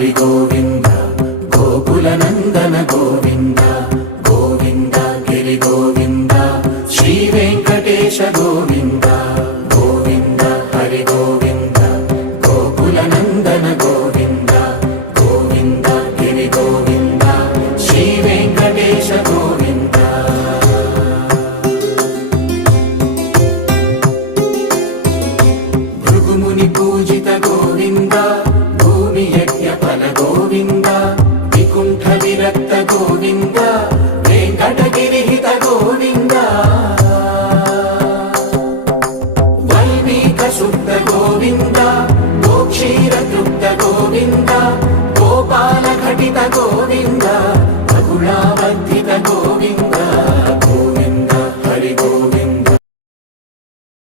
హరి గోవింద గోకుల నందన గోవింద గోవింద గిరి గోవింద శ్రీ వెంకటేశ గోవింద గోవింద హరి గోవింద గోకుల నందన గోవింద గోవింద గిరి గోవింద శ్రీ వెంకటేశ గోవింద భృగుముని పూజిత గోవింద భూమి యజ్ఞ ఫల గోవింద వికుంఠ విరక్త గోవింద వెంకటగిరిహిత గోవింద వైదిక శుద్ధ గోవింద గోక్షీర తృప్త గోవింద గోపాల ఘటిత గోవింద